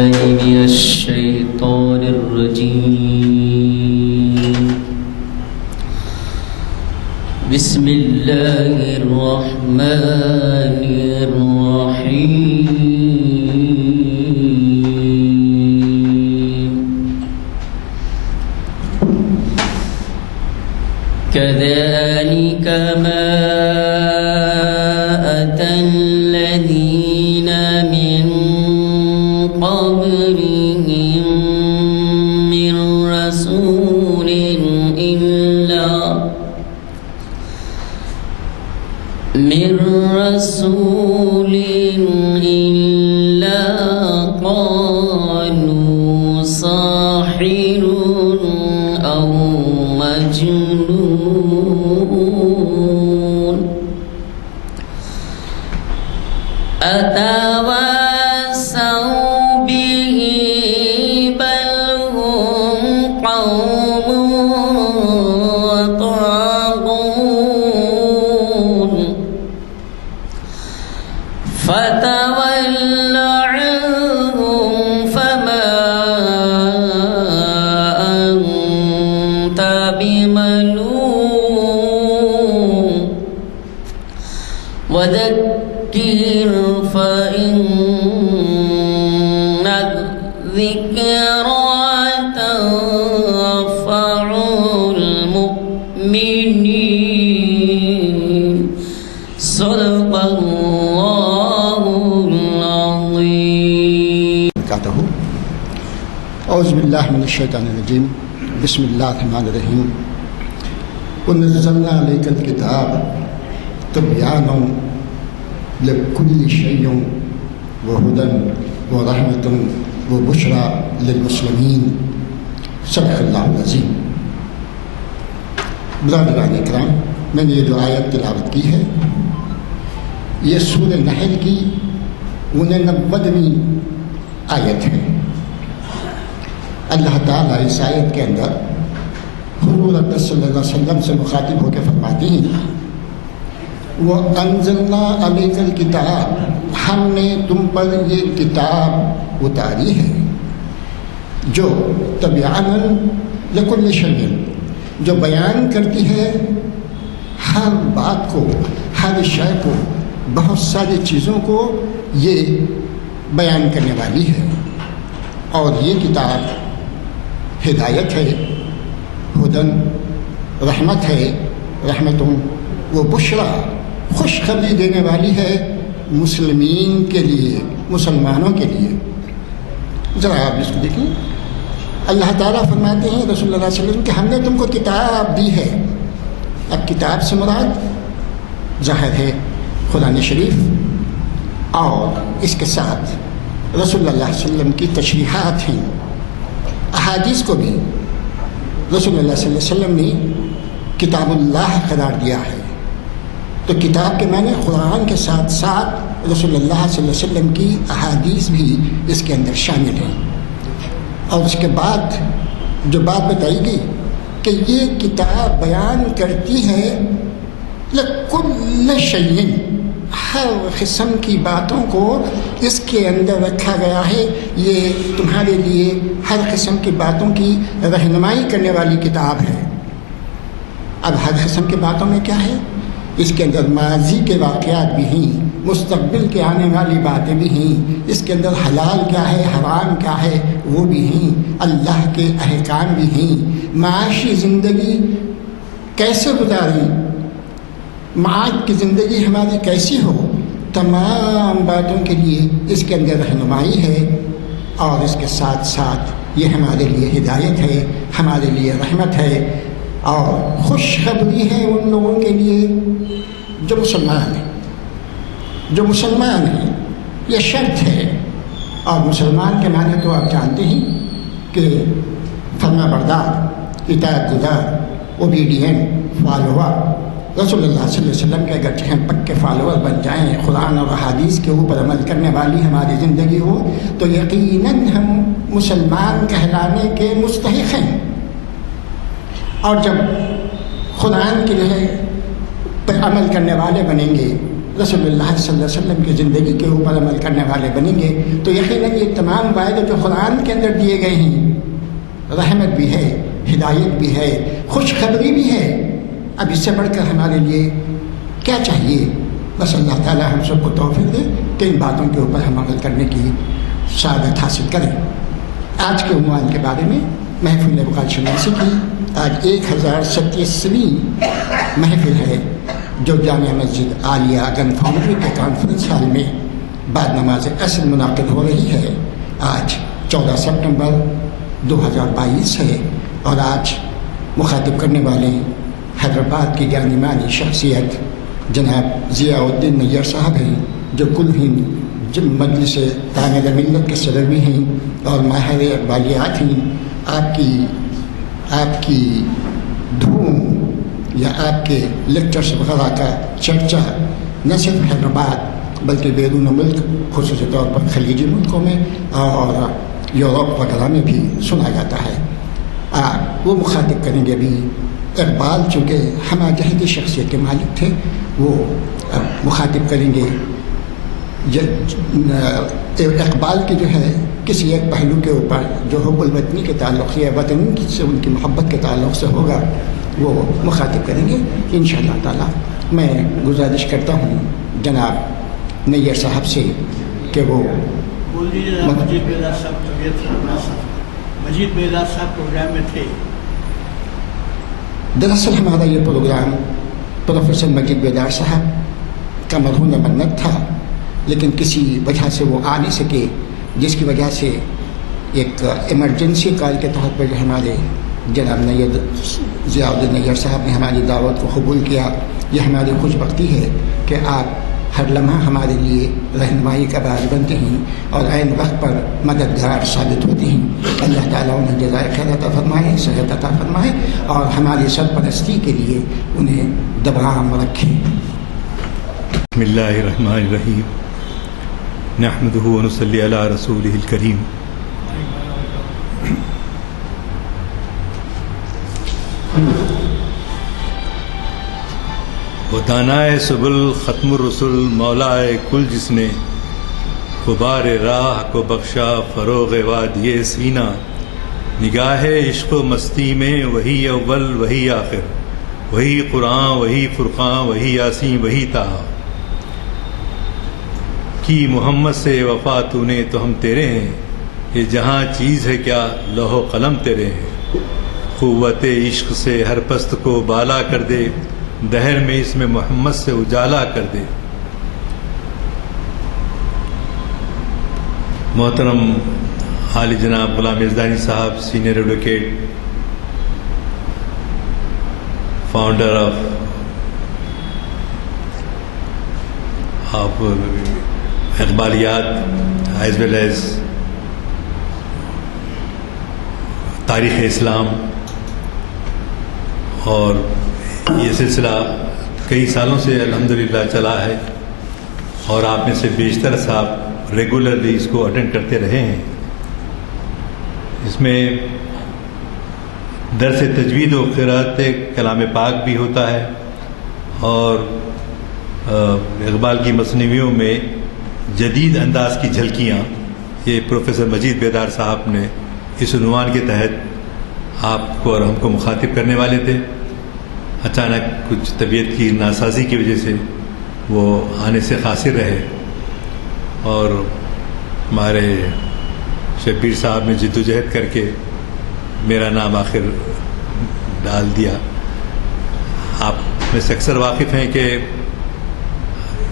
من الشيطان الرجيم. بسم الله الرحمن الرحيم. كذلك ما أتى الذين من قبلهم من رسول إلا قالوا ساحر أو مجنون أتواصوا به بل هم قوم طاغون فتول عنهم فما أنت بملوم وذكر فإن الذكرى تنفع المؤمنين. صدق الله العظيم. اعوذ باللہ من الشیطان الرجیم. بسم اللہ الرحمن الرحیم. ونزلنا علیک الکتاب تبیانا لکل شیء وہدی ورحمۃ وبشریٰ للمسلمین. صدق اللہ العظیم. برادران اکرام، میں نے یہ جو آیت تلاوت کی ہے یہ سورہ نحل کی 89ویں آیت ہے. اللہ تعالیٰ اس آیت کے اندر حضور اقدس صلی اللہ علیہ وسلم سے مخاطب ہو کے فرماتے ہیں وَأَنزَلْنَا عَلَيْكَ الْكِتَابَ، ہم نے تم پر یہ کتاب اتاری ہے جو تبیاناً لکل شیء، جو بیان کرتی ہے ہر بات کو، ہر شے کو، بہت ساری چیزوں کو یہ بیان کرنے والی ہے. اور یہ کتاب ہدایت ہے، ہدن، رحمت ہے، رحمتوں و بشریٰ، خوشخبری دینے والی ہے مسلمین کے لیے، مسلمانوں کے لیے. ذرا آپ اس کو دیکھیں. اللہ تعالیٰ فرماتے ہیں رسول اللہ صلی اللہ علیہ وسلم کہ ہم نے تم کو کتاب دی ہے. اب کتاب سے مراد ظاہر ہے قرآن شریف، اور اس کے ساتھ رسول اللہ صلی اللہ علیہ وسلم کی تشریحات ہیں. احادیث کو بھی رسول اللہ صلی اللہ علیہ وسلم نے کتاب اللہ قرار دیا ہے. تو کتاب کے معنی قرآن کے ساتھ ساتھ رسول اللہ صلی اللہ علیہ وسلم کی احادیث بھی اس کے اندر شامل ہیں. اور اس کے بعد جو بات بتائی گئی کہ یہ کتاب بیان کرتی ہے لکل شیء، ہر قسم کی باتوں کو اس کے اندر رکھا گیا ہے. یہ تمہارے لیے ہر قسم کی باتوں کی رہنمائی کرنے والی کتاب ہے. اب ہر قسم کی باتوں میں کیا ہے؟ اس کے اندر ماضی کے واقعات بھی ہیں، مستقبل کے آنے والی باتیں بھی ہیں. اس کے اندر حلال کیا ہے، حرام کیا ہے وہ بھی ہیں. اللہ کے احکام بھی ہیں. معاشی زندگی کیسے گزاریں، معاش کی زندگی ہماری کیسی ہو، تمام باتوں کے لیے اس کے اندر رہنمائی ہے. اور اس کے ساتھ ساتھ یہ ہمارے لیے ہدایت ہے، ہمارے لیے رحمت ہے اور خوشخبری ہے ان لوگوں کے لیے جو مسلمان ہیں. جو مسلمان ہیں یہ شرط ہے. اور مسلمان کے معنی تو آپ جانتے ہیں کہ فرما بردار، اطاعت گزار، اوبیڈینٹ، فالوور. رسول اللہ صلی اللہ علیہ وسلم کے اگرچہ ہم پکے فالوور بن جائیں، قرآن اور احادیث کے اوپر عمل کرنے والی ہماری زندگی ہو، تو یقیناً ہم مسلمان کہلانے کے مستحق ہیں. اور جب قرآن کے لیے پر عمل کرنے والے بنیں گے، رسول اللہ صلی اللہ علیہ وسلم کی زندگی کے اوپر عمل کرنے والے بنیں گے تو یقیناً یہ تمام وعدے جو قرآن کے اندر دیے گئے ہیں، رحمت بھی ہے، ہدایت بھی ہے، خوشخبری بھی ہے، اب اس سے بڑھ کر ہمارے لیے کیا چاہیے؟ بس اللہ تعالی ہم سب کو توفیق دے کہ ان باتوں کے اوپر ہم عمل کرنے کی سعادت حاصل کریں۔ آج کے عنوان کے بارے میں محفل اوقات شناسی کی آج 1037ویں محفل ہے جو جامعہ مسجد عالیہ گن فاؤنڈری کے کانفرنس ہال میں بعد نماز عصر منعقد ہو رہی ہے۔ آج 14 سپٹمبر 2022 ہے اور آج مخاطب کرنے والے حیدرآباد کی جانی مانی شخصیت جناب ضیاء الدین نیّر صاحب ہیں، جو کل ہند مجلس تعمیر ملت کے صدر بھی ہیں اور ماہر اقبالیات ہیں۔ آپ کی دھوم یا آپ کے لیکچرز وغیرہ کا چرچا نہ صرف حیدرآباد بلکہ بیرون ملک، خصوصی طور پر خلیجی ملکوں میں اور یورپ وغیرہ میں بھی سنا جاتا ہے۔ وہ مخاطب کریں گے ابھی اقبال، چونکہ ہمہ جہتی شخصیت کے مالک تھے، وہ مخاطب کریں گے اقبال کی جو ہے کسی ایک پہلو کے اوپر جو حب الوطنی کے تعلق سے یا وطن سے ان کی محبت کے تعلق سے ہوگا، وہ مخاطب کریں گے انشاءاللہ تعالی۔ میں گزارش کرتا ہوں جناب نیّر صاحب سے کہ وہ مجید بیدار صاحب طبیعت مجید بیدار صاحب پروگرام میں تھے۔ دراصل ہمارا یہ پروگرام پروفیسر مجید بیدار صاحب کا مرہون منت تھا، لیکن کسی وجہ سے وہ آ نہیں سکے، جس کی وجہ سے ایک ایمرجنسی کال کے تحت پر ہمارے جناب ضیاء الدین نیّر صاحب نے ہماری دعوت کو قبول کیا۔ یہ ہماری خوش بختی ہے کہ آپ ہر لمحہ ہمارے لیے رہنمائی کا باعث بنتے ہیں اور عین وقت پر مددگار ثابت ہوتے ہیں۔ اللہ تعالیٰ انہیں جزائے خیر عطا فرمائے، صحت عطا فرمائے اور ہماری سرپرستی کے لیے انہیں دبرام رکھے۔ بسم اللہ الرحمن الرحیم، نحمدہ ونصلی علی رسولہ الکریم۔ وہ دانائے سبل ختم الرسل مولائے کل، جس نے غبار راہ کو بخشا فروغ وادی سینہ، نگاہ عشق و مستی میں وہی اول وہی آخر، وہی قرآن وہی فرقان وہی یاسین وہی طٰہٰ، کی محمد سے وفا تو نے تو ہم تیرے ہیں، یہ جہاں چیز ہے کیا لوح و قلم تیرے ہیں، قوت عشق سے ہر پست کو بالا کر دے، دہر میں اس میں محمد سے اجالا کر دے۔ محترم عالی جناب غلام یزدانی صاحب، سینئر ایڈوکیٹ، فاؤنڈر آف اقبالیات ایز ویل ایز تاریخ اسلام، اور یہ سلسلہ کئی سالوں سے الحمدللہ چلا ہے اور آپ میں سے بیشتر صاحب ریگولرلی اس کو اٹینڈ کرتے رہے ہیں۔ اس میں درس تجوید و قرأت کلام پاک بھی ہوتا ہے، اور اقبال کی مثنویوں میں جدید انداز کی جھلکیاں، یہ پروفیسر مجید بیدار صاحب نے اس عنوان کے تحت آپ کو اور ہم کو مخاطب کرنے والے تھے۔ اچانک کچھ طبیعت کی ناسازی کی وجہ سے وہ آنے سے قاصر رہے، اور ہمارے شبیر صاحب نے جد و جہد کر کے میرا نام آخر ڈال دیا۔ آپ میں سے اکثر واقف ہیں کہ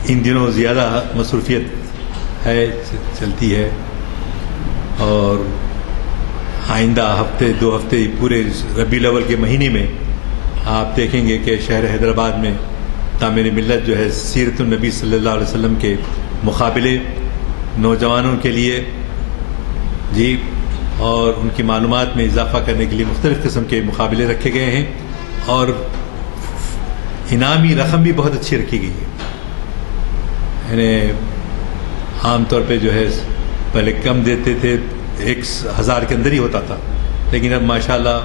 ان دنوں زیادہ مصروفیت ہے، چلتی ہے، اور آئندہ ہفتے دو ہفتے پورے ربیع الاول کے مہینے میں آپ دیکھیں گے کہ شہر حیدرآباد میں تعمیر ملت جو ہے سیرت النبی صلی اللہ علیہ وسلم کے مقابلے نوجوانوں کے لیے جی اور ان کی معلومات میں اضافہ کرنے کے لیے مختلف قسم کے مقابلے رکھے گئے ہیں، اور انعامی رقم بھی بہت اچھی رکھی گئی ہے۔ یعنی عام طور پہ جو ہے پہلے کم دیتے تھے، 1000 کے اندر ہی ہوتا تھا، لیکن اب ماشاءاللہ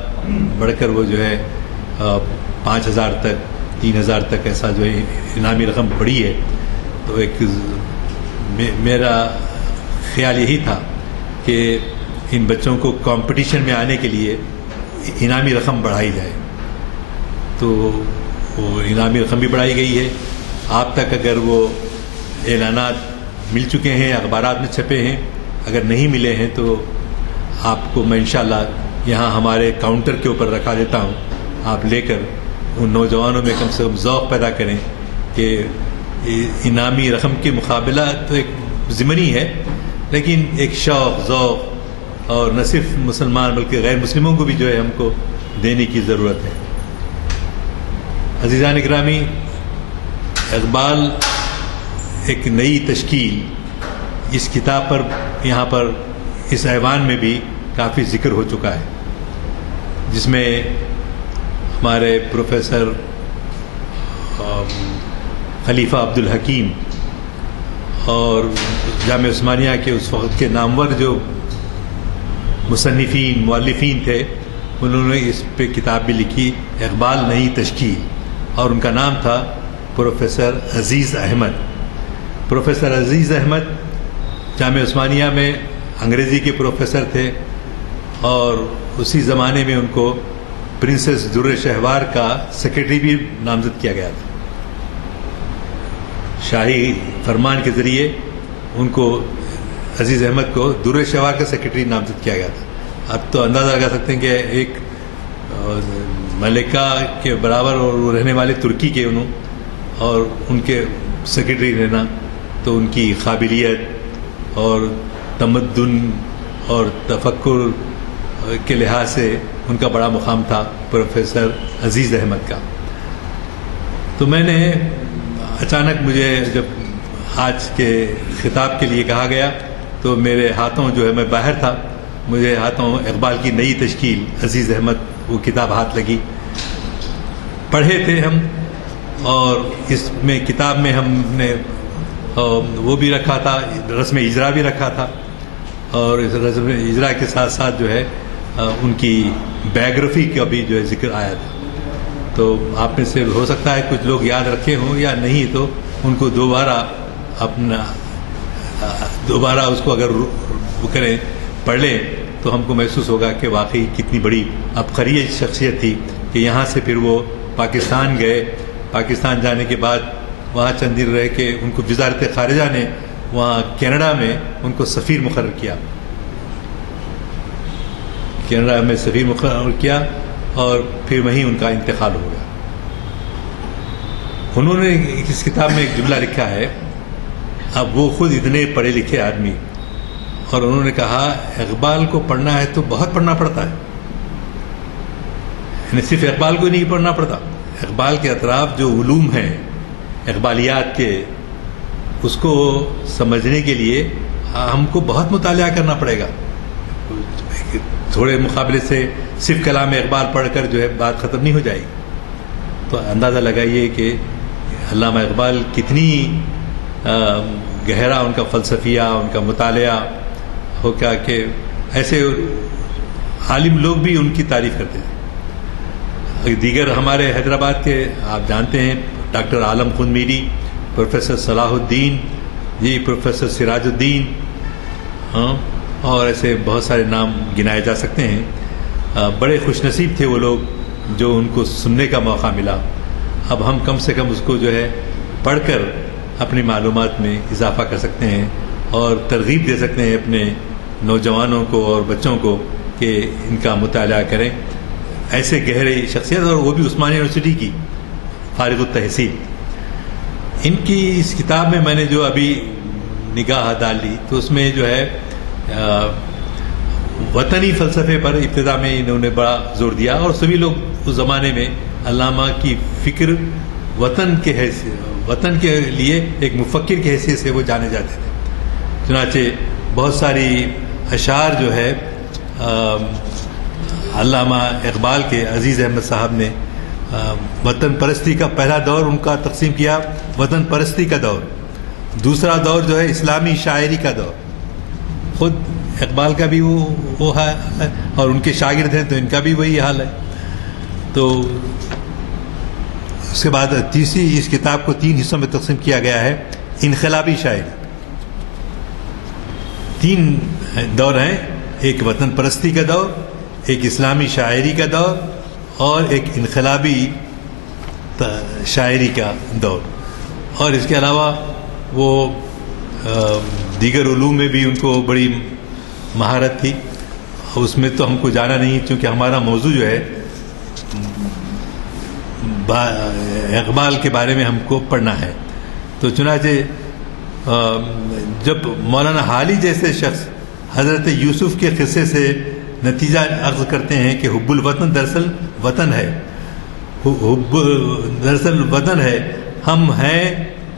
بڑھ کر وہ جو ہے 5000 تک 3000 تک ایسا جو ہے انعامی رقم بڑھی ہے۔ تو میرا خیال یہی تھا کہ ان بچوں کو کمپٹیشن میں آنے کے لیے انعامی رقم بڑھائی جائے. تو وہ انعامی رقم بھی بڑھائی گئی ہے. آپ تک اگر وہ اعلانات مل چکے ہیں, اخبارات میں چھپے ہیں, اگر نہیں ملے ہیں تو آپ کو میں انشاءاللہ یہاں ہمارے کاؤنٹر کے اوپر رکھا دیتا ہوں. آپ لے کر ان نوجوانوں میں کم سے کم ذوق پیدا کریں کہ انعامی رقم کے مقابلہ تو ایک ضمنی ہے, لیکن ایک شوق ذوق اور نہ صرف مسلمان بلکہ غیر مسلموں کو بھی جو ہے ہم کو دینے کی ضرورت ہے. عزیزان اکرامی, اقبال ایک نئی تشکیل اس کتاب پر یہاں پر اس ایوان میں بھی کافی ذکر ہو چکا ہے, جس میں ہمارے پروفیسر خلیفہ عبدالحکیم اور جامعہ عثمانیہ کے اس وقت کے نامور جو مصنفین مؤلفین تھے, انہوں نے اس پہ کتاب بھی لکھی, اقبال نئی تشکیل, اور ان کا نام تھا پروفیسر عزیز احمد. پروفیسر عزیز احمد جامعہ عثمانیہ میں انگریزی کے پروفیسر تھے, اور اسی زمانے میں ان کو پرنسس در شہوار کا سیکرٹری بھی نامزد کیا گیا تھا. شاہی فرمان کے ذریعے ان کو عزیز احمد کو در شہوار کا سیکرٹری نامزد کیا گیا تھا. اب تو اندازہ لگا سکتے ہیں کہ ایک ملکہ کے برابر اور وہ رہنے والے ترکی کے انہوں, اور ان کے سیکرٹری رہنا, تو ان کی قابلیت اور تمدن اور تفکر کے لحاظ سے ان کا بڑا مقام تھا پروفیسر عزیز احمد کا. تو میں نے اچانک مجھے جب آج کے خطاب کے لیے کہا گیا تو میرے ہاتھوں جو ہے, میں باہر تھا, مجھے ہاتھوں اقبال کی نئی تشکیل عزیز احمد وہ کتاب ہاتھ لگی. پڑھے تھے ہم, اور اس میں کتاب میں ہم نے وہ بھی رکھا تھا, رسم اجرا بھی رکھا تھا, اور اس رسم اجرا کے ساتھ ساتھ جو ہے ان کی بایوگرافی کا بھی جو ہے ذکر آیا تھا. تو آپ میں سے ہو سکتا ہے کچھ لوگ یاد رکھے ہوں یا نہیں, تو ان کو دوبارہ اس کو اگر وہ کریں, پڑھ لیں, تو ہم کو محسوس ہوگا کہ واقعی کتنی بڑی عبقری شخصیت تھی کہ یہاں سے پھر وہ پاکستان گئے. پاکستان جانے کے بعد وہاں چند دن رہ کے ان کو وزارت خارجہ نے وہاں کینیڈا میں ان کو سفیر مقرر کیا, کینیڈا میں سفیر مقرر کیا, اور پھر وہیں ان کا انتقال ہو گیا. انہوں نے اس کتاب میں ایک جملہ لکھا ہے, اب وہ خود اتنے پڑھے لکھے آدمی, اور انہوں نے کہا اقبال کو پڑھنا ہے تو بہت پڑھنا پڑتا ہے, یعنی صرف اقبال کو نہیں پڑھنا پڑتا, اقبال کے اطراف جو علوم ہیں اقبالیات کے, اس کو سمجھنے کے لیے ہم کو بہت مطالعہ کرنا پڑے گا. تھوڑے مقابلے سے صرف کلام اقبال پڑھ کر جو ہے بات ختم نہیں ہو جائے گی. تو اندازہ لگائیے کہ علامہ اقبال کتنی گہرا ان کا فلسفیہ, ان کا مطالعہ ہو کیا کہ ایسے عالم لوگ بھی ان کی تعریف کرتے تھے. دیگر ہمارے حیدرآباد کے آپ جانتے ہیں ڈاکٹر عالم خن میری, پروفیسر صلاح الدین جی, پروفیسر سراج الدین, ہاں, اور ایسے بہت سارے نام گنائے جا سکتے ہیں. بڑے خوش نصیب تھے وہ لوگ جو ان کو سننے کا موقع ملا. اب ہم کم سے کم اس کو جو ہے پڑھ کر اپنی معلومات میں اضافہ کر سکتے ہیں اور ترغیب دے سکتے ہیں اپنے نوجوانوں کو اور بچوں کو کہ ان کا مطالعہ کریں. ایسے گہرے شخصیت, اور وہ بھی عثمانیہ یونیورسٹی کی فارغ التحصیل. ان کی اس کتاب میں میں نے جو ابھی نگاہ ڈالی تو اس میں جو ہے وطنی فلسفے پر ابتدا میں انہوں نے بڑا زور دیا, اور سبھی لوگ اس زمانے میں علامہ کی فکر وطن کے لیے ایک مفکر کی حیثیت سے وہ جانے جاتے تھے. چنانچہ بہت ساری اشعار جو ہے علامہ اقبال کے عزیز احمد صاحب نے وطن پرستی کا پہلا دور ان کا تقسیم کیا وطن پرستی کا دور, دوسرا دور جو ہے اسلامی شاعری کا دور. خود اقبال کا بھی وہ ہے, اور ان کے شاگرد ہیں تو ان کا بھی وہی حال ہے. تو اس کے بعد تیسری اس کتاب کو 3 حصوں میں تقسیم کیا گیا ہے. انقلابی شاعری. 3 دور ہیں، ایک وطن پرستی کا دور، ایک اسلامی شاعری کا دور اور ایک انقلابی شاعری کا دور. اور اس کے علاوہ وہ دیگر علوم میں بھی ان کو بڑی مہارت تھی. اس میں تو ہم کو جانا نہیں چونکہ ہمارا موضوع جو ہے اقبال کے بارے میں ہم کو پڑھنا ہے. تو چنانچہ جب مولانا حالی جیسے شخص حضرت یوسف کے قصے سے نتیجہ اخذ کرتے ہیں کہ حب الوطن دراصل وطن ہے، دراصل وطن ہے، ہم ہیں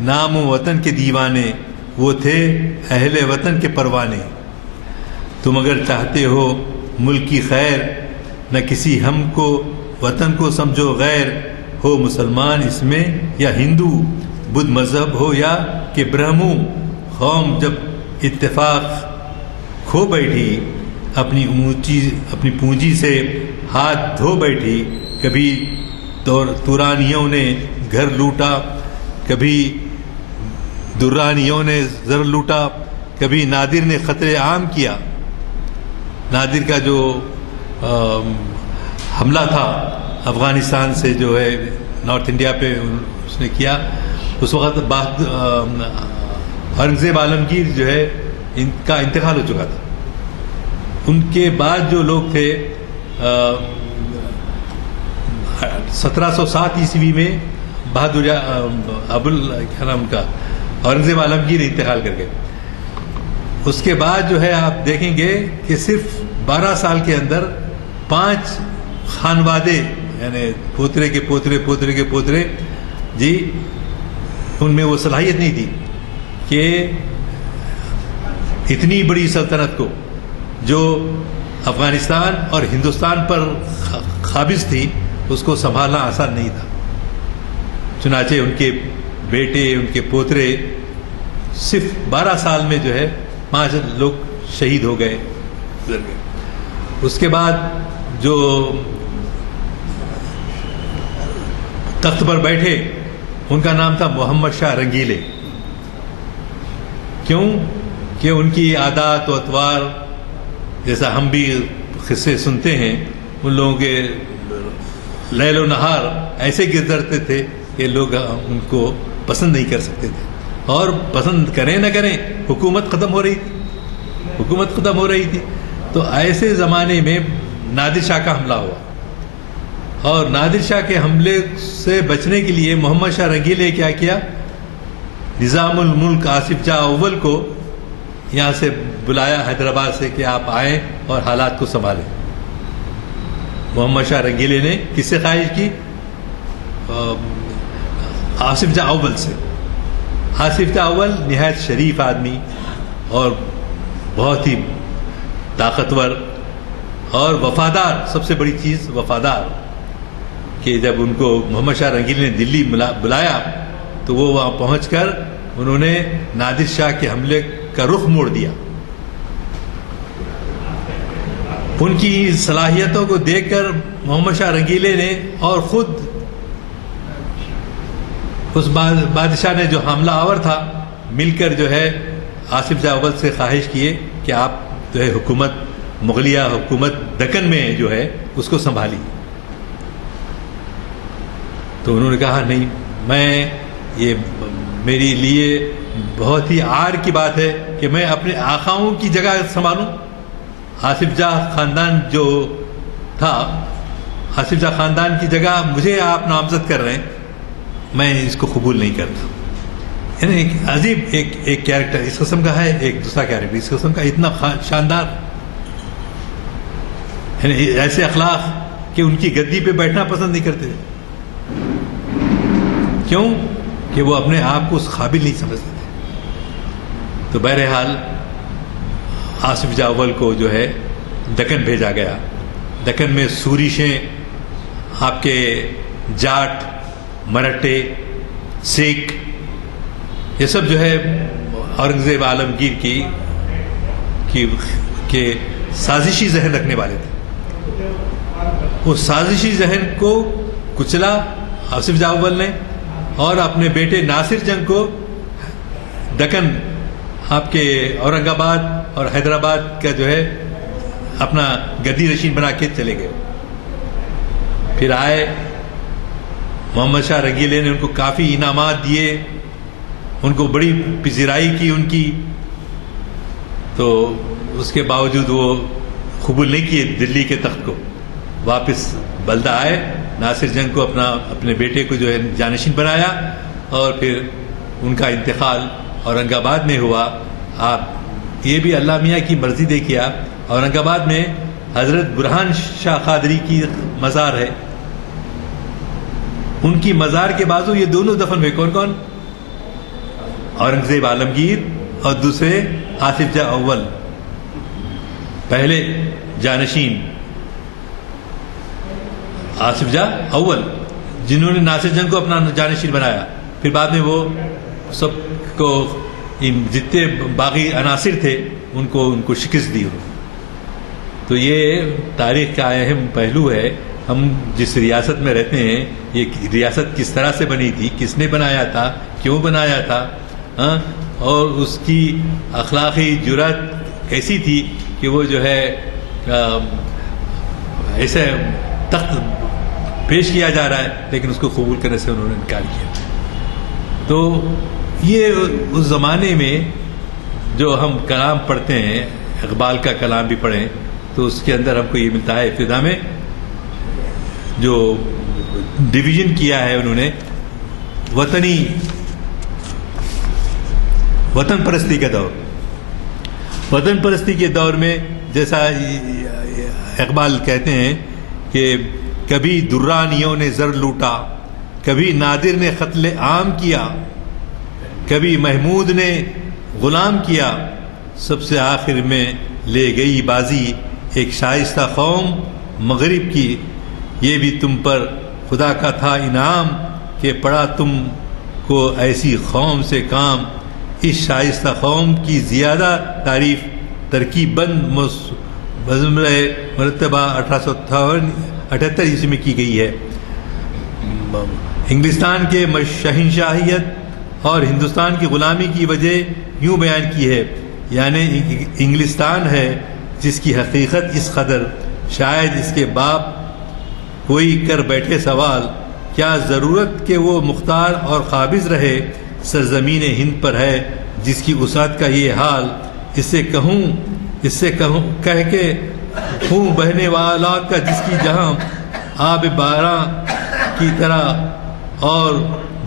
نام و وطن کے دیوانے، وہ تھے اہل وطن کے پروانے. تم اگر چاہتے ہو ملک کی خیر، نہ کسی ہم کو وطن کو سمجھو غیر. ہو مسلمان اس میں یا ہندو، بدھ مذہب ہو یا کہ برہمو، قوم جب اتفاق کھو بیٹھی، اپنی پونجی سے ہاتھ دھو بیٹھی. کبھی تورانیوں نے گھر لوٹا، کبھی درانیوں نے زر لوٹا، کبھی نادر نے خطرے عام کیا. نادر کا جو حملہ تھا افغانستان سے جو ہے نارتھ انڈیا پہ اس نے کیا، اس وقت اورنگزیب عالمگیر جو ہے ان کا انتقال ہو چکا تھا. ان کے بعد جو لوگ تھے 1707 عیسوی میں بہادر کیا نام کا اورنگزیب عالمگیر انتقال کر گئے. اس کے بعد جو ہے آپ دیکھیں گے کہ صرف 12 سال کے اندر 5 خانوادے، یعنی پوترے کے پوترے پوترے کے پوترے، جی ان میں وہ صلاحیت نہیں تھی کہ اتنی بڑی سلطنت کو جو افغانستان اور ہندوستان پر قابض تھی اس کو سنبھالنا آسان نہیں تھا. چنانچہ ان کے بیٹے، ان کے پوترے، صرف 12 سال میں جو ہے 5 لوگ شہید ہو گئے، گزر گئے. اس کے بعد جو تخت پر بیٹھے ان کا نام تھا محمد شاہ رنگیلے. کیوں کہ ان کی عادات و اطوار، جیسا ہم بھی قصے سنتے ہیں، ان لوگوں کے لیل و نہار ایسے گزرتے تھے کہ لوگ ان کو پسند نہیں کر سکتے تھے. اور پسند کریں نہ کریں حکومت ختم ہو رہی تھی. تو ایسے زمانے میں نادر شاہ کا حملہ ہوا، اور نادر شاہ کے حملے سے بچنے کے لیے محمد شاہ رنگیلے کیا کیا، نظام الملک آصف جاہ اول کو یہاں سے بلایا حیدرآباد سے کہ آپ آئیں اور حالات کو سنبھالیں. محمد شاہ رنگیلے نے کس سے خواہش کی؟ آصف جاہ اول سے. آصف جاہ اول نہایت شریف آدمی اور بہت ہی طاقتور اور وفادار، سب سے بڑی چیز وفادار، کہ جب ان کو محمد شاہ رنگیلے نے دلی بلایا تو وہ وہاں پہنچ کر انہوں نے نادر شاہ کے حملے کا رخ موڑ دیا. ان کی صلاحیتوں کو دیکھ کر محمد شاہ رنگیلے نے اور خود اس بادشاہ نے جو حملہ آور تھا مل کر جو ہے آصف جاہ اول سے خواہش کیے کہ آپ جو ہے حکومت مغلیہ حکومت دکن میں جو ہے اس کو سنبھالی. تو انہوں نے کہا نہیں، میں یہ میرے لیے بہت ہی عار کی بات ہے کہ میں اپنے آقاؤں کی جگہ سنبھالوں. آصف جاہ خاندان جو تھا، آصف جاہ خاندان کی جگہ مجھے آپ نامزد کر رہے ہیں، میں اس کو قبول نہیں کرتا. یعنی ایک عجیب ایک کیریکٹر اس قسم کا ہے، ایک دوسرا کیریکٹر اس قسم کا اتنا شاندار، یعنی ایسے اخلاق کہ ان کی گدی پہ بیٹھنا پسند نہیں کرتے. کیوں کہ وہ اپنے آپ کو اس قابل نہیں سمجھتے تھے. تو بہرحال آصف جاہ اول کو جو ہے دکن بھیجا گیا. دکن میں سورشیں، آپ کے جاٹ، مرہٹے، سکھ، یہ سب جو ہے اورنگزیب عالمگیر کی سازشی ذہن رکھنے والے تھے. اس سازشی ذہن کو کچلا آصف جاہ اول نے، اور اپنے بیٹے ناصر جنگ کو دکن آپ کے اورنگ آباد اور حیدرآباد کا جو ہے اپنا گدی نشین بنا کے چلے گئے. پھر آئے محمد شاہ رنگیلے نے ان کو کافی انعامات دیے، ان کو بڑی پذیرائی کی ان کی، تو اس کے باوجود وہ قبول نہیں کیے دلی کے تخت کو. واپس بلدہ آئے، ناصر جنگ کو اپنے بیٹے کو جو ہے جانشین بنایا، اور پھر ان کا انتقال اورنگ آباد میں ہوا. آپ یہ بھی اللہ میاں کی مرضی دیکھیے، آپ اورنگ آباد میں حضرت برہان شاہ قادری کی مزار ہے، ان کی مزار کے بازو یہ دونوں دفن ہوئے. کون کون؟ اورنگزیب عالمگیر اور دوسرے آصف جاہ اول، پہلے جانشین آصف جاہ اول جنہوں نے ناصر جنگ کو اپنا جانشین بنایا. پھر بعد میں وہ سب کو جتنے باقی عناصر تھے ان کو شکست دی. تو یہ تاریخ کا اہم پہلو ہے. ہم جس ریاست میں رہتے ہیں، یہ ریاست کس طرح سے بنی تھی، کس نے بنایا تھا، کیوں بنایا تھا، اور اس کی اخلاقی جرات کیسی تھی کہ وہ جو ہے ایسے تخت پیش کیا جا رہا ہے لیکن اس کو قبول کرنے سے انہوں نے انکار کیا. تو یہ اس زمانے میں جو ہم کلام پڑھتے ہیں، اقبال کا کلام بھی پڑھیں تو اس کے اندر ہم کو یہ ملتا ہے. ابتدا میں جو ڈویژن کیا ہے انہوں نے وطن پرستی کا دور، وطن پرستی کے دور میں جیسا اقبال کہتے ہیں کہ کبھی درانیوں نے زر لوٹا، کبھی نادر نے قتل عام کیا، کبھی محمود نے غلام کیا، سب سے آخر میں لے گئی بازی ایک شائستہ قوم مغرب کی. یہ بھی تم پر خدا کا تھا انعام کہ پڑا تم کو ایسی قوم سے کام. اس شائستہ قوم کی زیادہ تعریف ترکیب بند مرتبہ 1878 عیسوی میں کی گئی ہے. انگلستان کے شہنشاہیت اور ہندوستان کی غلامی کی وجہ یوں بیان کی ہے، یعنی انگلستان ہے جس کی حقیقت اس قدر، شاید اس کے باپ کوئی کر بیٹھے سوال، کیا ضرورت کہ وہ مختار اور قابض رہے. سرزمین ہند پر ہے جس کی وسعت کا یہ حال، اس سے کہہ کے خون بہنے والا کا جس کی جہاں آب باراں کی طرح اور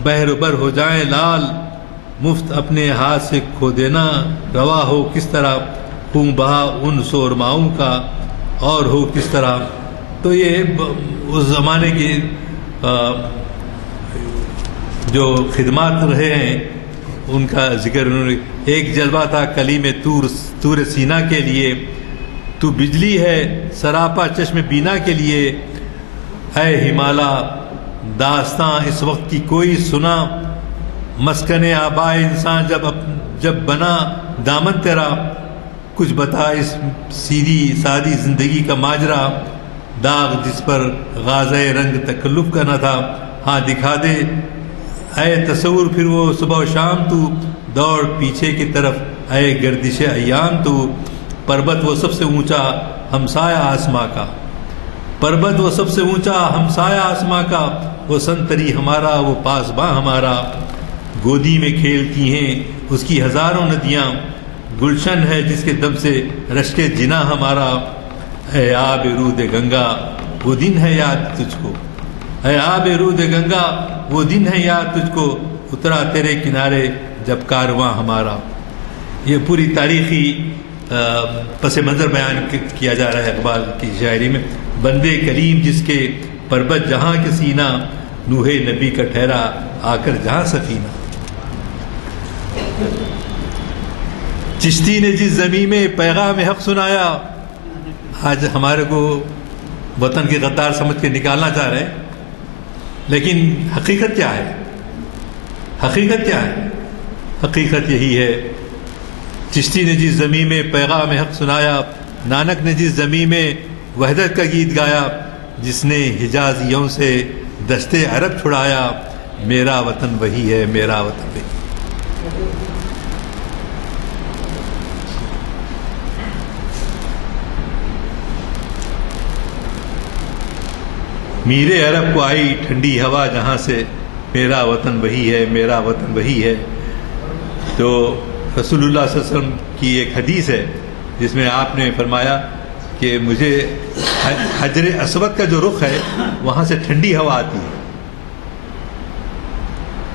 بحر بر ہو جائیں لال، مفت اپنے ہاتھ سے کھو دینا روا ہو کس طرح، خون بہا ان سورماؤں کا اور ہو کس طرح. تو یہ اس زمانے کی جو خدمات رہے ہیں ان کا ذکر انہوں نے. ایک جلوہ تھا کلیم تور سینا کے لیے، تو بجلی ہے سراپا چشم بینا کے لیے. اے ہمالا داستاں اس وقت کی کوئی سنا، مسکن آبائے انسان جب بنا دامن تیرا. کچھ بتا اس سیدھی سادی زندگی کا ماجرا، داغ جس پر غازہ رنگ تکلف کا نہ تھا. ہاں دکھا دے اے تصور پھر وہ صبح و شام، تو دوڑ پیچھے کی طرف اے گردش ایام. تو پربت وہ سب سے اونچا ہمسایہ آسماں کا، پربت وہ سب سے اونچا ہمسایہ آسماں کا. وہ سنتری ہمارا وہ پاسباں ہمارا، گودی میں کھیلتی ہیں اس کی ہزاروں ندیاں. گلشن ہے جس کے دم سے رشک جنا ہمارا. اے آب رود گنگا وہ دن ہے یاد تجھ کو، اے آب رود گنگا وہ دن ہے یاد تجھ کو. اترا تیرے کنارے جب کارواں ہمارا. یہ پوری تاریخی پس منظر بیان کیا جا رہا ہے اقبال کی شاعری میں. بندے کلیم جس کے پربت جہاں کے سینہ، نوح نبی کا ٹھہرا آ کر جہاں سفینہ. چشتی نے جس زمین میں پیغام حق سنایا. آج ہمارے کو وطن کے غدار سمجھ کے نکالنا چاہ رہے ہیں، لیکن حقیقت کیا ہے؟ حقیقت کیا ہے؟ حقیقت یہی ہے، چشتی نے جس زمین میں پیغام حق سنایا، نانک نے جس زمین میں وحدت کا گیت گایا، جس نے حجازیوں سے دشتے عرب چھڑایا. میرا وطن وہی ہے، میرا وطن وہی. میرے عرب کو آئی ٹھنڈی ہوا جہاں سے، میرا وطن وہی ہے، میرا وطن وہی ہے. تو رسول اللہ صلی اللہ علیہ وسلم کی ایک حدیث ہے جس میں آپ نے فرمایا کہ مجھے حجر اسود کا جو رخ ہے وہاں سے ٹھنڈی ہوا آتی ہے،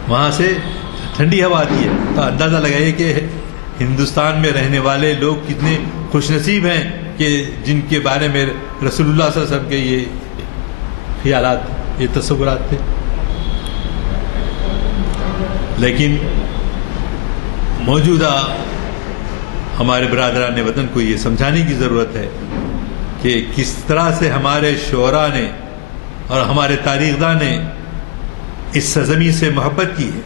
وہاں سے ٹھنڈی ہوا آتی ہے. تو اندازہ لگائیے کہ ہندوستان میں رہنے والے لوگ کتنے خوش نصیب ہیں کہ جن کے بارے میں رسول اللہ صلی اللہ علیہ وسلم کے یہ خیالات، یہ تصورات تھے. لیکن موجودہ ہمارے برادران وطن کو یہ سمجھانے کی ضرورت ہے کہ کس طرح سے ہمارے شعراء نے اور ہمارے تاریخ داں نے اس سرزمین سے محبت کی ہے،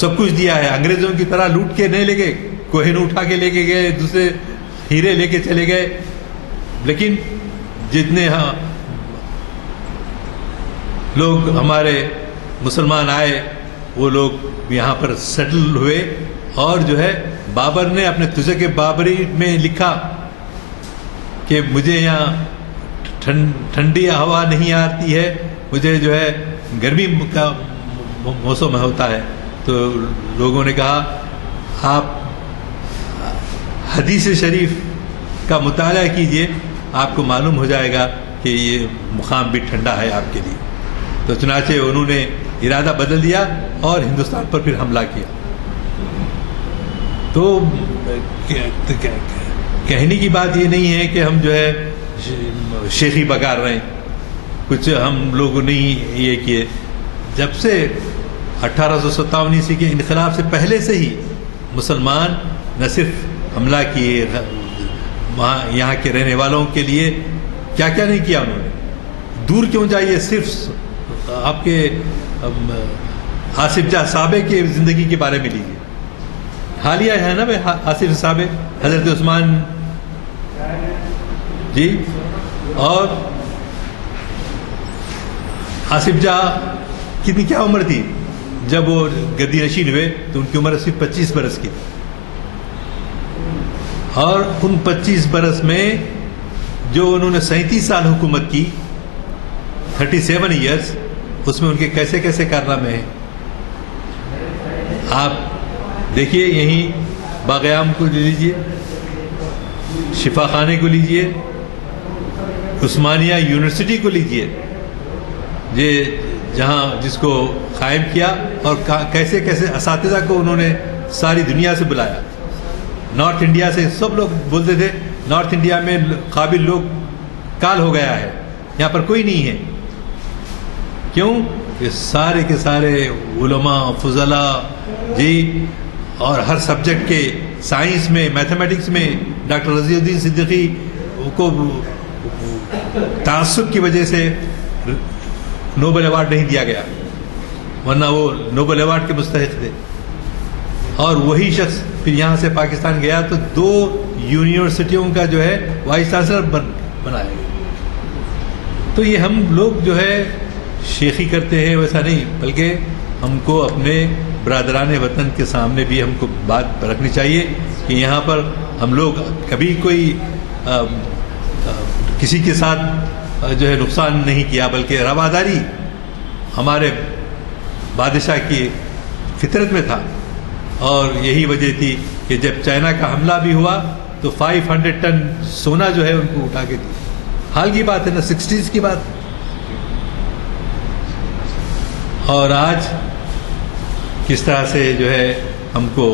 سب کچھ دیا ہے. انگریزوں کی طرح لوٹ کے نہیں لے گئے، کوہین اٹھا کے لے کے گئے، دوسرے ہیرے لے کے چلے گئے. لیکن جتنے لوگ ہمارے مسلمان آئے وہ لوگ یہاں پر سیٹل ہوئے، اور جو ہے بابر نے اپنے تجھے کے بابری میں لکھا کہ مجھے یہاں ٹھنڈی ہوا نہیں آتی ہے، مجھے جو ہے گرمی کا موسم ہوتا ہے. تو لوگوں نے کہا آپ حدیث شریف کا مطالعہ کیجئے، آپ کو معلوم ہو جائے گا کہ یہ مقام بھی ٹھنڈا ہے آپ کے لیے. تو چنانچہ انہوں نے ارادہ بدل دیا اور ہندوستان پر پھر حملہ کیا. تو کہنے کی بات یہ نہیں ہے کہ ہم جو ہے شیخی بگار رہے ہیں، کچھ ہم لوگوں نے یہ کیے. جب سے 1857 کے انقلاب سے پہلے سے ہی مسلمان نہ صرف حملہ کیے، وہاں یہاں کے رہنے والوں کے لیے کیا کیا نہیں کیا انہوں نے. دور کیوں جائیے، صرف آپ کے آصف جاہ صحابہ کی زندگی کے بارے میں لیجیے. حالیہ ہے نا بھائی آصف صحابہ، حضرت عثمان جی، اور آصف جاہ کتنی کیا عمر تھی جب وہ گدی نشین ہوئے؟ تو ان کی عمر صرف 25 برس کی. اور ان 25 برس میں جو انہوں نے 37 سال حکومت کی، 37 ایئرس، اس میں ان کے کیسے کیسے کارنامے ہیں. آپ دیکھیے، یہیں باغیام کو لے لیجئے، شفا خانے کو لیجئے، عثمانیہ یونیورسٹی کو لیجئے، یہ جہاں جس کو قائم کیا، اور کیسے کیسے اساتذہ کو انہوں نے ساری دنیا سے بلایا. نارتھ انڈیا سے سب لوگ بولتے تھے نارتھ انڈیا میں قابل لوگ کال ہو گیا ہے، یہاں پر کوئی نہیں ہے. کیوں؟ کہ سارے کے سارے علماء فضلاء جی، اور ہر سبجیکٹ کے، سائنس میں، میتھمیٹکس میں ڈاکٹر رضی الدین صدیقی کو تعصب کی وجہ سے نوبل ایوارڈ نہیں دیا گیا، ورنہ وہ نوبل ایوارڈ کے مستحق تھے. اور وہی شخص پھر یہاں سے پاکستان گیا تو 2 یونیورسٹیوں کا جو ہے وائس چانسلر بنایا گیا. تو یہ ہم لوگ جو ہے شیخی کرتے ہیں، ویسا نہیں، بلکہ ہم کو اپنے برادران وطن کے سامنے بھی ہم کو بات رکھنی چاہیے کہ یہاں پر ہم لوگ کبھی کوئی کسی کے ساتھ جو ہے نقصان نہیں کیا، بلکہ رواداری ہمارے بادشاہ کی فطرت میں تھا. اور یہی وجہ تھی کہ جب چائنا کا حملہ بھی ہوا تو 500 ٹن سونا جو ہے ان کو اٹھا کے دی. حال کی بات ہے نا، 60s کی بات. اور آج کس طرح سے جو ہے ہم کو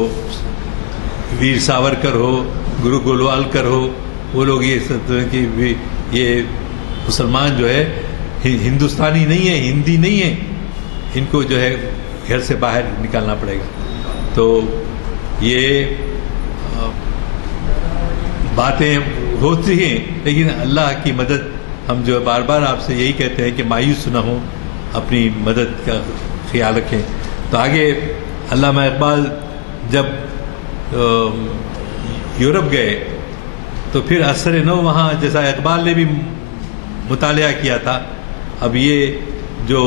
ویر ساورکر ہو، گرو گولوالکر ہو، وہ لوگ یہ سب کہ یہ مسلمان جو ہے ہندوستانی نہیں ہے، ہندی نہیں ہے، ان کو جو ہے گھر سے باہر نکالنا پڑے گا. تو یہ باتیں ہوتی ہیں، لیکن اللہ کی مدد ہم جو بار بار آپ سے یہی کہتے ہیں کہ مایوس نہ ہوں، اپنی مدد کا خیال رکھیں. تو آگے علامہ اقبال جب یورپ گئے تو پھر اثر نو وہاں جیسا اقبال نے بھی مطالعہ کیا تھا، اب یہ جو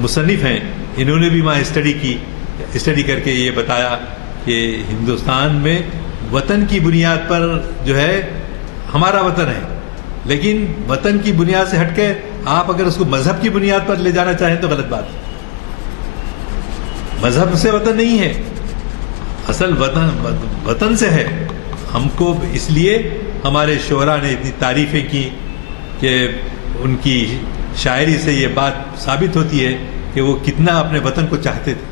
مصنف ہیں انہوں نے بھی وہاں اسٹڈی کر کے یہ بتایا کہ ہندوستان میں وطن کی بنیاد پر جو ہے ہمارا وطن ہے، لیکن وطن کی بنیاد سے ہٹ کے آپ اگر اس کو مذہب کی بنیاد پر لے جانا چاہیں تو غلط بات ہے. مذہب سے وطن نہیں ہے، اصل وطن سے ہے. ہم کو اس لیے ہمارے شعراء نے اتنی تعریفیں کی کہ ان کی شاعری سے یہ بات ثابت ہوتی ہے کہ وہ کتنا اپنے وطن کو چاہتے تھے.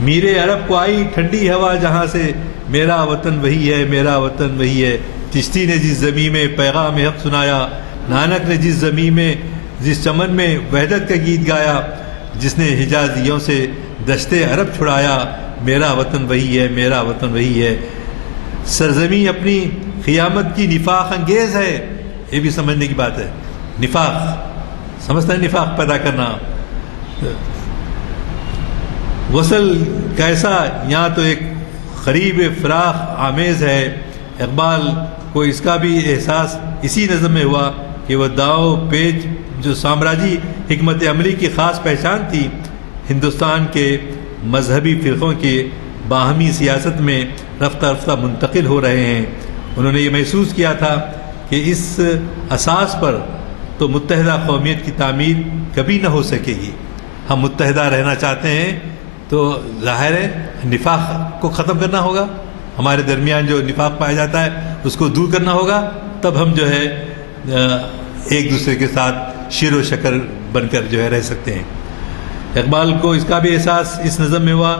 میرے عرب کو آئی ٹھنڈی ہوا جہاں سے، میرا وطن وہی ہے، میرا وطن وہی ہے. چشتی نے جس زمین میں پیغام حق سنایا، نانک نے جس زمین میں جس چمن میں وحدت کا گیت گایا، جس نے حجازیوں سے دشتے عرب چھڑایا، میرا وطن وہی ہے، میرا وطن وہی ہے. سرزمین اپنی قیامت کی نفاق انگیز ہے. یہ بھی سمجھنے کی بات ہے. نفاق سمجھتا ہے، نفاق پیدا کرنا. وصل کیسا یہاں تو ایک قریب فراق آمیز ہے. اقبال کو اس کا بھی احساس اسی نظم میں ہوا کہ وہ داؤ پیچ جو سامراجی حکمت عملی کی خاص پہچان تھی، ہندوستان کے مذہبی فرقوں کے باہمی سیاست میں رفتہ رفتہ منتقل ہو رہے ہیں. انہوں نے یہ محسوس کیا تھا کہ اس اساس پر تو متحدہ قومیت کی تعمیر کبھی نہ ہو سکے گی. ہم متحدہ رہنا چاہتے ہیں تو ظاہر ہے نفاق کو ختم کرنا ہوگا. ہمارے درمیان جو نفاق پایا جاتا ہے اس کو دور کرنا ہوگا، تب ہم جو ہے ایک دوسرے کے ساتھ شیر و شکر بن کر جو ہے رہ سکتے ہیں. اقبال کو اس کا بھی احساس اس نظم میں ہوا.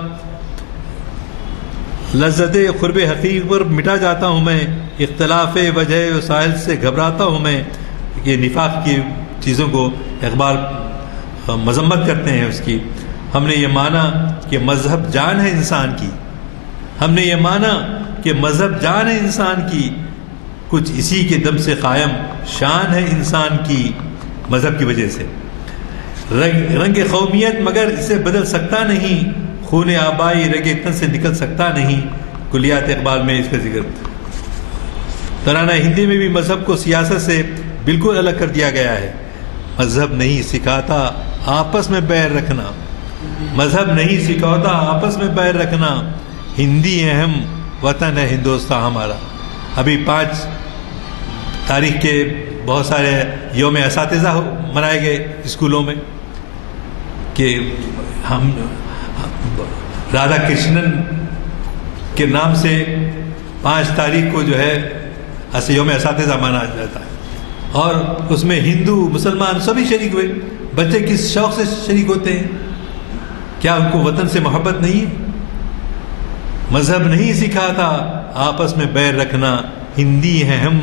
لذت قرب حقیق پر مٹا جاتا ہوں میں، اختلاف وجہ وسائل سے گھبراتا ہوں میں. یہ نفاق کی چیزوں کو اقبال مذمت کرتے ہیں اس کی. ہم نے یہ مانا کہ مذہب جان ہے انسان کی، ہم نے یہ مانا کہ مذہب جان ہے انسان کی، کچھ اسی کے دم سے قائم شان ہے انسان کی. مذہب کی وجہ سے رنگ قومیت مگر اسے بدل سکتا نہیں، خون آبائی رگ تن سے نکل سکتا نہیں. کلیات اقبال میں اس کا ذکر. ترانہ ہندی میں بھی مذہب کو سیاست سے بالکل الگ کر دیا گیا ہے. مذہب نہیں سکھاتا آپس میں بیر رکھنا، مذہب نہیں سکھاتا آپس میں بیر رکھنا، ہندی اہم وطن ہے ہندوستان ہمارا. ابھی 5 تاریخ کے بہت سارے یوم اساتذہ منائے گئے اسکولوں میں کہ ہم رادھا کرشنن کے نام سے 5 تاریخ کو جو ہے یوم اساتذہ منایا جاتا ہے، اور اس میں ہندو مسلمان سبھی شریک ہوئے. بچے کس شوق سے شریک ہوتے ہیں؟ کیا ان کو وطن سے محبت نہیں ہے؟ مذہب نہیں سکھاتا آپس میں بیر رکھنا، ہندی ہے ہم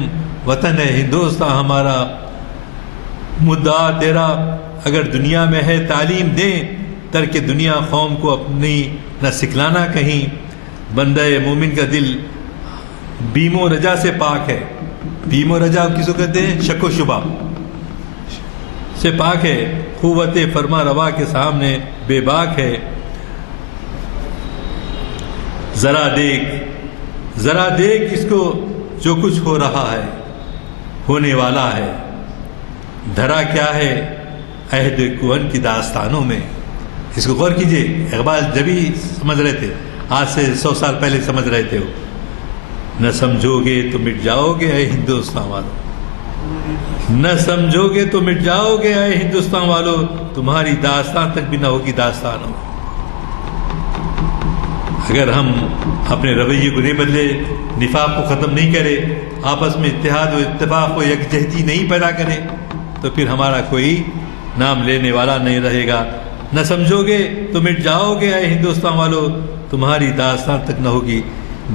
وطن ہے ہندوستان ہمارا. مدعا تیرا اگر دنیا میں ہے تعلیم دیں، ترک دنیا قوم کو اپنی نہ سکھلانا کہیں. بندہ مومن کا دل بیم و رجا سے پاک ہے. بیم و رجا کس کو کہتے ہیں؟ شک و شبہ سے پاک ہے. قوت فرما روا کے سامنے بے باک ہے. ذرا دیکھ اس کو جو کچھ ہو رہا ہے، ہونے والا ہے. دھرا کیا ہے عہد کون کی داستانوں میں. اس کو غور کیجئے. اقبال جبھی سمجھ رہے تھے، آج سے 100 سال پہلے سمجھ رہے تھے. وہ نہ سمجھو گے تو مٹ جاؤ گے اے ہندوستان والوں، نہ سمجھو گے تو مٹ جاؤ گے اے ہندوستان والوں، تمہاری داستان تک بھی نہ ہوگی داستانوں. اگر ہم اپنے رویے کو نہیں بدلے، نفاق کو ختم نہیں کرے، آپس میں اتحاد و اتفاق و یکجہتی نہیں پیدا کرے، تو پھر ہمارا کوئی نام لینے والا نہیں رہے گا. نہ سمجھو گے تو مٹ جاؤ گے اے ہندوستان والوں، تمہاری داستان تک نہ ہوگی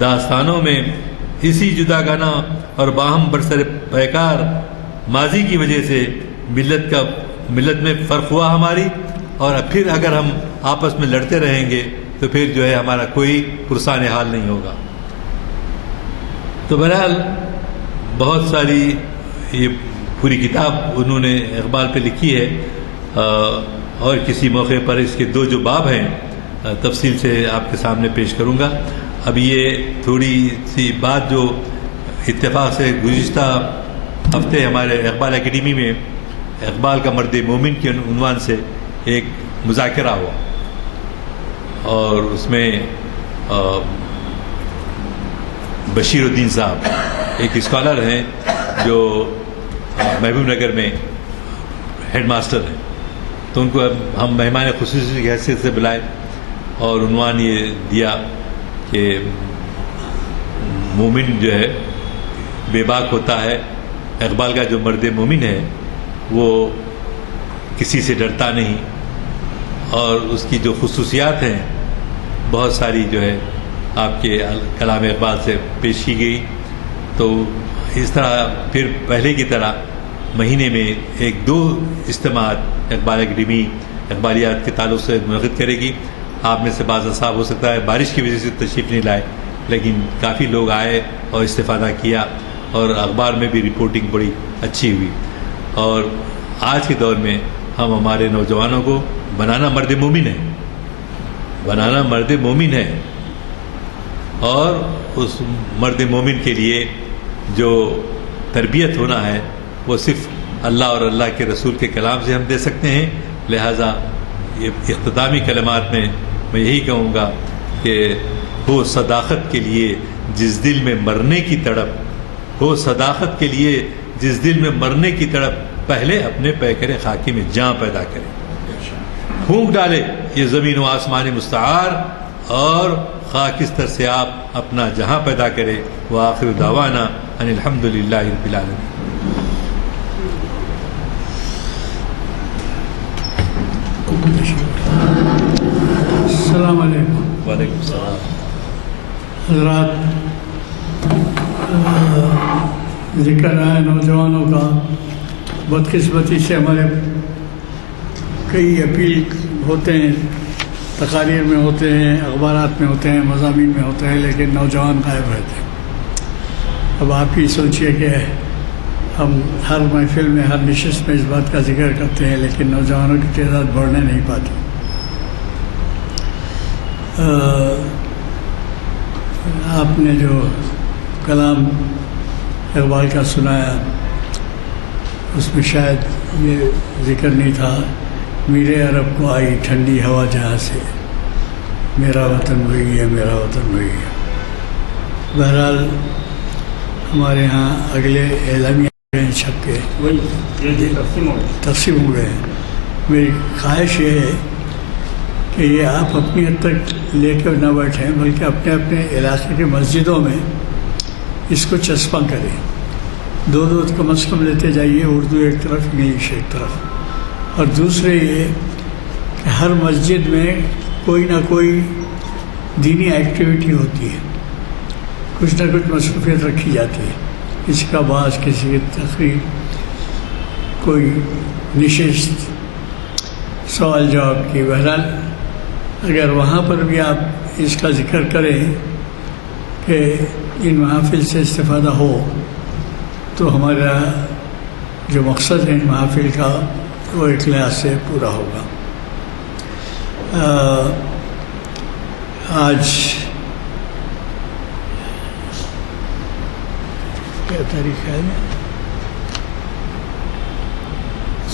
داستانوں میں. اسی جداگانہ اور باہم برسر پیکار ماضی کی وجہ سے ملت میں فرق ہوا ہماری، اور پھر اگر ہم آپس میں لڑتے رہیں گے تو پھر جو ہے ہمارا کوئی پرسان حال نہیں ہوگا. تو بہرحال بہت ساری یہ پوری کتاب انہوں نے اقبال پہ لکھی ہے، اور کسی موقع پر اس کے 2 جو باب ہیں تفصیل سے آپ کے سامنے پیش کروں گا. اب یہ تھوڑی سی بات جو اتفاق سے گزشتہ ہفتے ہمارے اقبال اکیڈمی میں اقبال کا مرد مومن کے عنوان سے ایک مذاکرہ ہوا، اور اس میں بشیر الدین صاحب ایک اسکالر ہیں جو محبوب نگر میں ہیڈ ماسٹر ہیں، تو ان کو ہم مہمان خصوصی کی حیثیت سے بلائے اور عنوان یہ دیا کہ مومن جو ہے بے باک ہوتا ہے. اقبال کا جو مرد مومن ہے وہ کسی سے ڈرتا نہیں، اور اس کی جو خصوصیات ہیں بہت ساری جو ہے آپ کے کلام اقبال سے پیش کی گئی. تو اس طرح پھر پہلے کی طرح مہینے میں 1-2 اجتماعات اقبال اکیڈمی اقبالیات کے تعلق سے منعقد کرے گی. آپ میں سے بعض اصحاب ہو سکتا ہے بارش کی وجہ سے تشریف نہیں لائے، لیکن کافی لوگ آئے اور استفادہ کیا، اور اخبار میں بھی رپورٹنگ بڑی اچھی ہوئی. اور آج کے دور میں ہم ہمارے نوجوانوں کو بنانا مرد مومن ہے، بنانا مرد مومن ہے، اور اس مرد مومن کے لیے جو تربیت ہونا ہے وہ صرف اللہ اور اللہ کے رسول کے کلام سے ہم دے سکتے ہیں. لہٰذا یہ اختتامی کلمات میں یہی کہوں گا کہ ہو صداقت کے لیے جس دل میں مرنے کی تڑپ، ہو صداقت کے لیے جس دل میں مرنے کی تڑپ، پہلے اپنے پیکر خاکی میں جاں پیدا کرے، پھونک ڈالے یہ زمین و آسمان مستعار، اور خاکستر سے آپ اپنا جہاں پیدا کرے. وآخر دعوانا ان الحمد للہ رب العالمین. السلام علیکم. وعلیکم السلام. حضرات، ذکر ہے نوجوانوں کا. بدقسمتی سے ہمارے کئی اپیل ہوتے ہیں، تقاریر میں ہوتے ہیں، اخبارات میں ہوتے ہیں، مضامین میں ہوتے ہیں، لیکن نوجوان غائب رہتے ہیں. اب آپ ہی سوچئے کہ ہم ہر محفل میں، ہر نشست میں اس بات کا ذکر کرتے ہیں، لیکن نوجوانوں کی تعداد بڑھنے نہیں پاتی. آپ نے جو کلام اقبال کا سنایا اس میں شاید یہ ذکر نہیں تھا، میرے عرب کو آئی ٹھنڈی ہوا جہاں سے، میرا وطن وہی ہے، میرا وطن وہی ہے. بہرحال ہمارے ہاں اگلے اعلامیہ چھپ کے تقسیم ہو گئے ہیں. میری خواہش یہ ہے کہ یہ آپ اپنی حد تک لے کر نہ بیٹھیں، بلکہ اپنے اپنے علاقے کے مسجدوں میں اس کو چسپاں کریں. 2 کم از کم لیتے جائیے، اردو ایک طرف، انگلش ایک طرف. اور دوسرے یہ کہ ہر مسجد میں کوئی نہ کوئی دینی ایکٹیویٹی ہوتی ہے، کچھ نہ کچھ مصروفیت رکھی جاتی ہے. کسی کا باز، کسی کی تقریر، کوئی نشست، سوال جواب کی. بہرحال اگر وہاں پر بھی آپ اس کا ذکر کریں کہ ان محافل سے استفادہ ہو، تو ہمارا جو مقصد ہے ان محافل کا وہ ایک لحاظ سے پورا ہوگا. آج کیا تاریخ ہے؟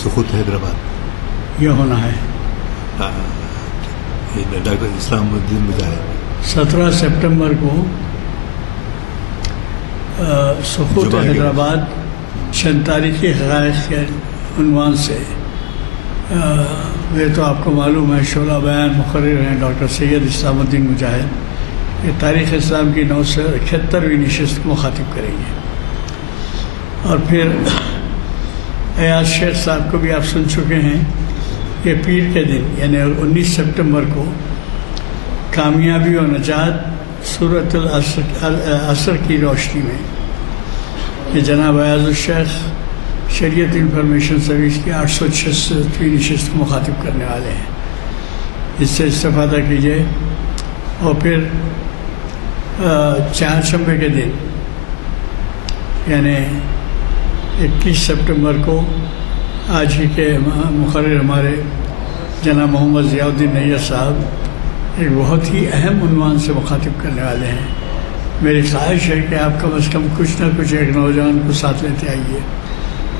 سقوط حیدرآباد یہ ہونا ہے ڈاکٹر اسلام الدین مجاہد 17 سپٹمبر کو سقوط حیدرآباد چند تاریخی حقائق کے عنوان سے. یہ تو آپ کو معلوم ہے شعلہ بیان مقرر ہیں ڈاکٹر سید اسلام الدین مجاہد. یہ تاریخ اسلام کی 971ویں نشست کو مخاطب کریں گے. اور پھر ایاز شیخ صاحب کو بھی آپ سن چکے ہیں. یہ پیر کے دن یعنی 19 سپٹمبر کو کامیابی و نجات صورت العصر کی روشنی میں یہ جناب ایاز الشیخ شریعت انفارمیشن سروس کی 866ویں نشست کو مخاطب کرنے والے ہیں. اس سے استفادہ کیجیے. اور پھر 4 شنبے کے دن یعنی 21 سپٹمبر کو آج ہی کے مقرر ہمارے جناب محمد ضیاء الدین نیّر صاحب ایک بہت ہی اہم عنوان سے مخاطب کرنے والے ہیں. میری خواہش ہے کہ آپ کم از کم کچھ نہ کچھ ایک نوجوان کو ساتھ لیتے آئیے،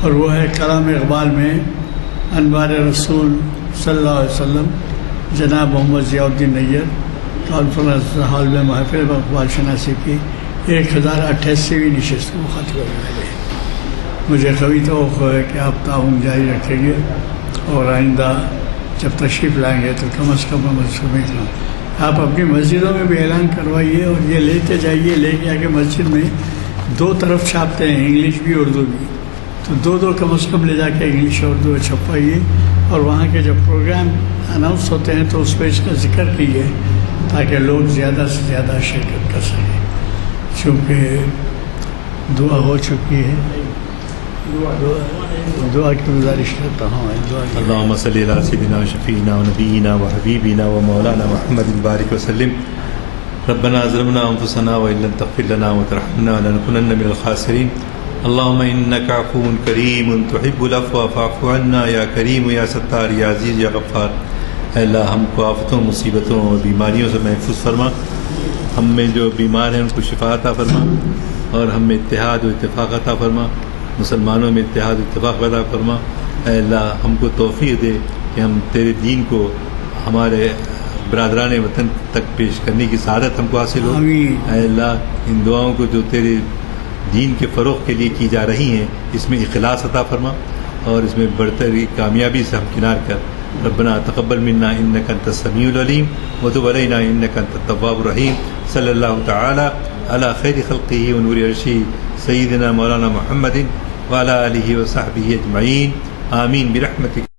اور وہ ہے کلام اقبال میں انوار رسول صلی اللہ علیہ وسلم جناب محمد ضیاء الدین نیّر کانفرنس ہال میں محفل اقبال شناسی کی 1088ویں نشست کو مخاطب کرنے والے ہیں. مجھے قوی توقع ہے کہ آپ تعاون جاری رکھیں گے اور آئندہ جب تشریف لائیں گے تو کم از کم آپ اپنی مسجدوں میں بھی اعلان کروائیے اور یہ لیتے جائیے. لے کے آ کے مسجد میں 2 طرف چھاپتے ہیں, انگلش بھی اردو بھی, تو 2 کم از کم لے جا کے انگلش اور اردو چھپائیے اور وہاں کے جب پروگرام اناؤنس ہوتے ہیں تو اس پہ اس کا ذکر کیجیے تاکہ لوگ زیادہ سے زیادہ شرکت کر سکیں. چونکہ دعا ہو چکی ہے, دعا کی گزارش کرتا ہوں. اللهم صل على سيدنا وشفيعنا ونبينا وحبيبنا ومولانا محمد بارك وسلم. ربنا ظلمنا انفسنا وان لم تغفر لنا وترحمنا لنكونن من الخاسرين. اللهم انك عفو كريم تحب العفو فاعف عنا يا كريم يا ستار يا عزيز يا غفار. اے اللہ ہم کو آفتوں مصیبتوں اور بیماریوں سے محفوظ فرما. ہم میں جو بیمار ہیں ان کو شفا عطا فرما اور ہم میں اتحاد و اتفاق عطا فرما. مسلمانوں میں اتحاد و اتفاق پیدا فرما. اے اللہ ہم کو توفیق دے کہ ہم تیرے دین کو ہمارے برادران وطن تک پیش کرنے کی سعادت ہم کو حاصل ہو. اے اللہ ان دعاؤں کو جو تیرے دین کے فروغ کے لیے کی جا رہی ہیں اس میں اخلاص عطا فرما اور اس میں بڑھتری کامیابی سے ہمکنار کر. ربنا تقبل منا انك انت السميع العليم وتب علينا انك انت التواب الرحيم. صلی اللہ تعالی علی خیر خلقه ونور عرشه سیدنا مولانا محمد وعلى آله وصحبه اجمعین. آمین برحمتک.